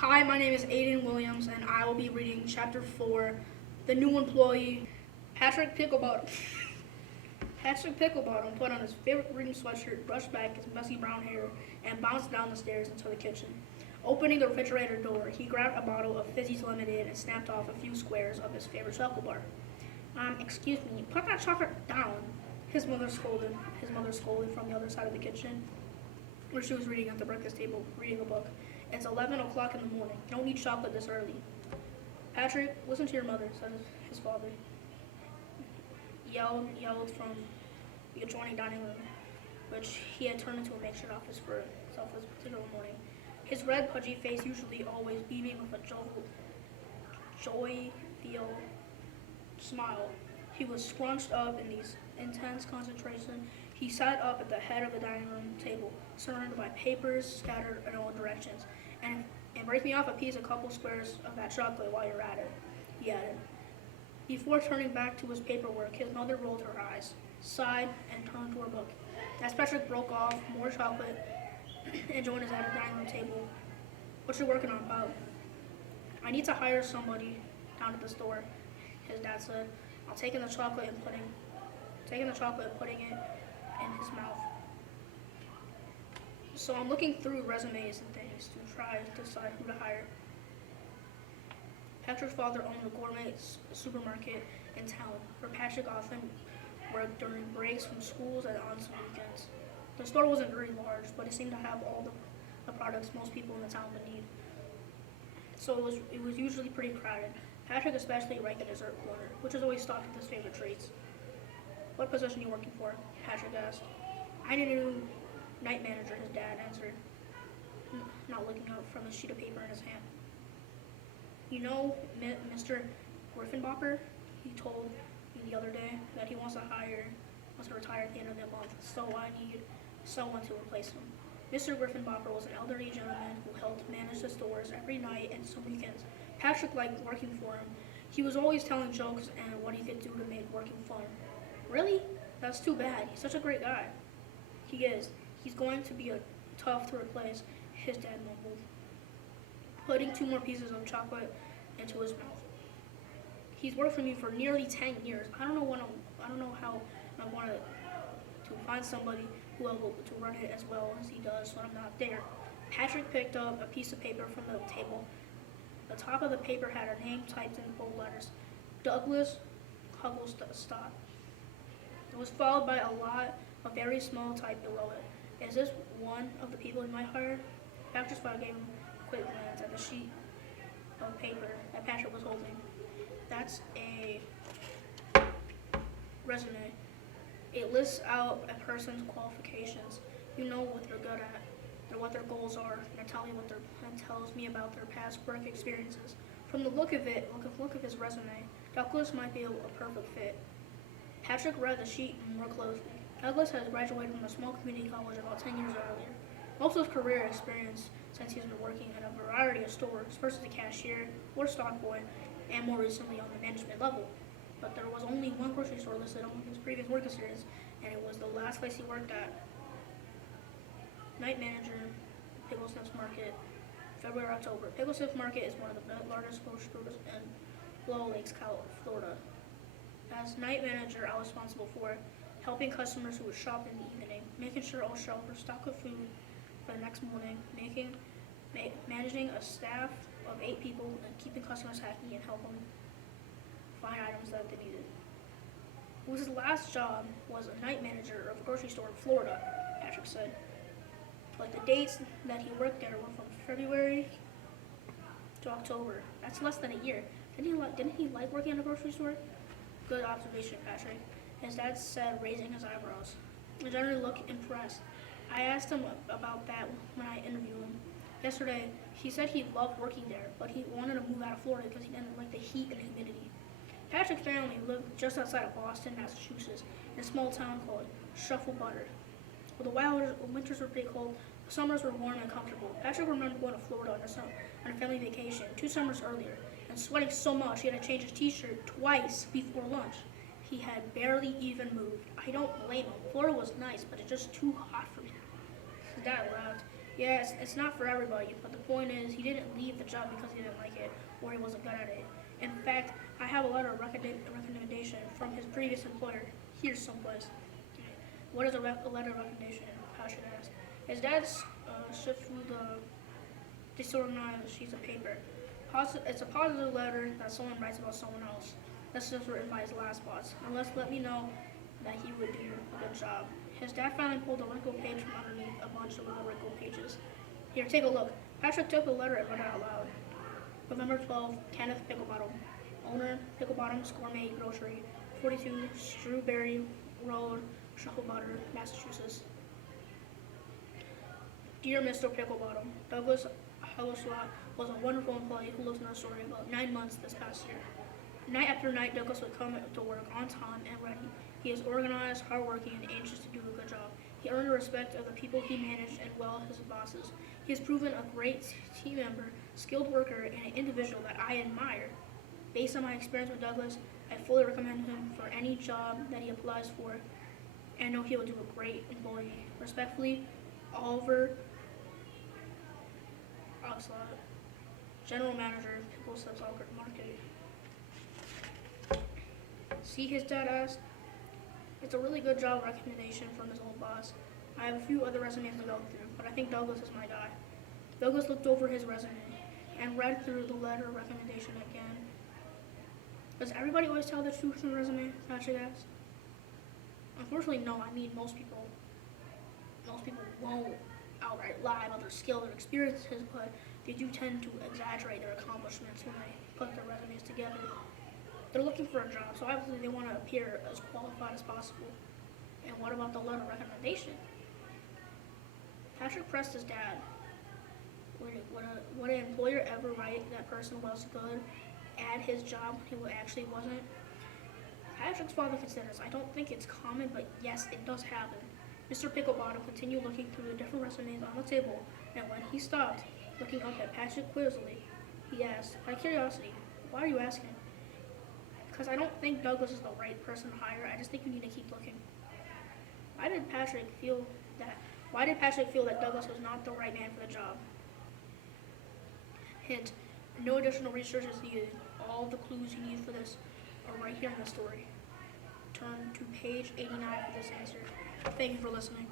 Hi, my name is Aiden Williams, and I will be reading Chapter 4, The New Employee. Patrick Picklebottom. Patrick Picklebottom put on his favorite green sweatshirt, brushed back his messy brown hair, and bounced down the stairs into the kitchen. Opening the refrigerator door, he grabbed a bottle of Fizzy's lemonade and snapped off a few squares of his favorite chocolate bar. Excuse me, put that chocolate down, his mother scolded. His mother scolded from the other side of the kitchen, where she was reading at the breakfast table, reading a book. It's 11 o'clock in the morning. You don't need chocolate this early. Patrick, listen to your mother, said his father. Yelled from the adjoining dining room, which he had turned into a makeshift office for himself this particular morning. His red, pudgy face, usually always beaming with a jovial smile. He was scrunched up in these intense concentration. He sat up at the head of the dining room table, surrounded by papers scattered in all directions. And break me off a couple squares of that chocolate while you're at it, he added. Before turning back to his paperwork, his mother rolled her eyes, sighed, and turned to her book. As Patrick broke off more chocolate and joined us at the dining room table. What you working on, Bob? I need to hire somebody down at the store, his dad said. I'm taking the chocolate and putting it in his mouth. So I'm looking through resumes and things to try to decide who to hire. Patrick's father owned a gourmet supermarket in town, where Patrick often worked during breaks from schools and on some weekends. The store wasn't very large, but it seemed to have all the products most people in the town would need. So it was usually pretty crowded. Patrick especially liked the dessert corner, which was always stocked with his favorite treats. What position are you working for? Patrick asked. I need a new night manager, his dad answered, not looking up from the sheet of paper in his hand. You know, Mr. Griffinbacher, he told me the other day that he wants to retire at the end of the month, so I need someone to replace him. Mr. Griffinbacher was an elderly gentleman who helped manage the stores every night and some weekends. Patrick liked working for him. He was always telling jokes and what he could do to make working fun. Really? That's too bad. He's such a great guy. He is. He's going to be tough to replace, his dad mumbled, putting 2 more pieces of chocolate into his mouth. He's worked for me for nearly 10 years. I don't know how I want to find somebody who will to run it as well as he does when I'm not there. Patrick picked up a piece of paper from the table. The top of the paper had a name typed in bold letters, Douglas Hugglestad. It was followed by a lot of very small type below it. Is this one of the people you might hire? Patrick's father gave him a quick glance at the sheet of paper that Patrick was holding. That's a resume. It lists out a person's qualifications. You know what they're good at, and what their goals are, and it tells me about their past work experiences. From the look of his resume, Douglas might be a perfect fit. Patrick read the sheet more closely. Douglas has graduated from a small community college about 10 years earlier. Most of his career experience since he's been working at a variety of stores, first as a cashier or stock boy, and more recently on the management level. But there was only one grocery store listed on his previous work experience, and it was the last place he worked at. Night manager, Picklesmith Market, February, October. Picklesmith Market is one of the largest grocery stores in Willow Lakes, Florida. As night manager, I was responsible for helping customers who would shop in the evening, making sure all shelves were stocked with food for the next morning, managing a staff of 8 people, and keeping customers happy and helping find items that they needed. His last job was a night manager of a grocery store in Florida, Patrick said. But the dates that he worked there were from February to October. That's less than a year. Didn't he like working at a grocery store? Good observation, Patrick, his dad said, raising his eyebrows. He generally looked impressed. I asked him about that when I interviewed him. Yesterday, he said he loved working there, but he wanted to move out of Florida because he didn't like the heat and humidity. Patrick's family lived just outside of Boston, Massachusetts, in a small town called Shufflebutter. Well, the winters were pretty cold, the summers were warm and comfortable. Patrick remembered going to Florida on a family vacation 2 summers earlier, and sweating so much he had to change his t-shirt twice before lunch. He had barely even moved. I don't blame him. Florida was nice, but it's just too hot for me. His dad laughed. Yeah, it's not for everybody, but the point is, he didn't leave the job because he didn't like it or he wasn't good at it. In fact, I have a letter of recommendation from his previous employer. Here's someplace. What is a letter of recommendation? Patrick asked. His dad sifted through the disorganized sheets of paper. It's a positive letter that someone writes about someone else. That's just written by his last boss. And let me know that he would do a good job. His dad finally pulled a wrinkled page from underneath a bunch of little wrinkled pages. Here, take a look. Patrick took the letter and read it out loud. November 12th, Kenneth Picklebottom. Owner, Picklebottom's Gourmet Grocery, 42 Strawberry Road, Shufflebutter, Massachusetts. Dear Mr. Picklebottom, Douglas Helleswat was a wonderful employee who lived in our story about 9 months this past year. Night after night, Douglas would come to work on time and ready. He is organized, hardworking, and anxious to do a good job. He earned the respect of the people he managed and well his bosses. He has proven a great team member, skilled worker, and an individual that I admire. Based on my experience with Douglas, I fully recommend him for any job that he applies for, and I know he will do a great employee. Respectfully, Oliver Oxlot, General Manager, Pickle Steps Market. See, his dad asked. It's a really good job recommendation from his old boss. I have a few other resumes to go through, but I think Douglas is my guy. Douglas looked over his resume and read through the letter of recommendation again. Does everybody always tell the truth in the resume? Patrick asked. Unfortunately, no. I mean, most people won't outright lie about their skill or experiences, but they do tend to exaggerate their accomplishments when they put their resumes together. They're looking for a job, so obviously they want to appear as qualified as possible. And what about the letter of recommendation? Patrick pressed his dad. Would an employer ever write that person was good at his job when he actually wasn't? Patrick's father considers, I don't think it's common, but yes, it does happen. Mr. Picklebottom continued looking through the different resumes on the table, and when he stopped, looking up at Patrick quizzically, he asked, out of curiosity, why are you asking? Because I don't think Douglas is the right person to hire. I just think you need to keep looking. Why did Patrick feel that Douglas was not the right man for the job? Hint, no additional research is needed. All the clues you need for this are right here in the story. Turn to page 89 for this answer. Thank you for listening.